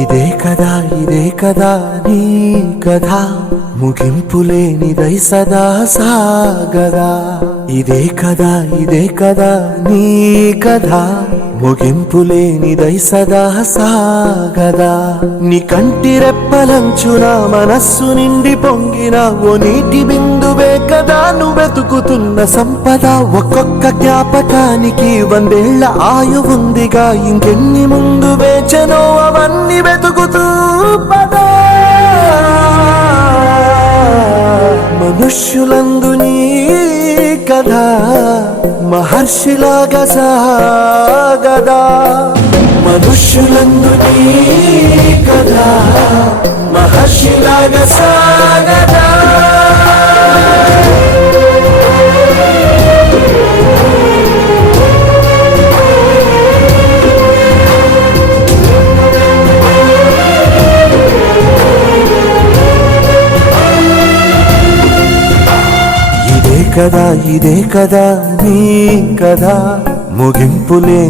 ఇదే కదా నీ కథ ముగింపులేనిదై సదా సాగదా. ఇదే కదా నీ కథ ముగింపులేనిదై సదా సాగదా. నీ కంటి రెప్పలంచున మనస్సు నిండి పొంగిన ఓ నీటి బిందువే కదా నువ్వెతుకుతున్న సంపద. ఒక్కొక్క జ్ఞాపకానికి 100 ఏళ్ల ఆయువుందిగా, ఇంకెన్ని ముందు వేచనో అవన్నీ వెతుకుతూ పదా. మనుష్యులందు నీ కథ మహర్షిలాగా సాగదా. మనుష్యులందు నీ కథ మహర్షిలాగా సాగదా. ఇదే కదా నీ కథ ముగింపులే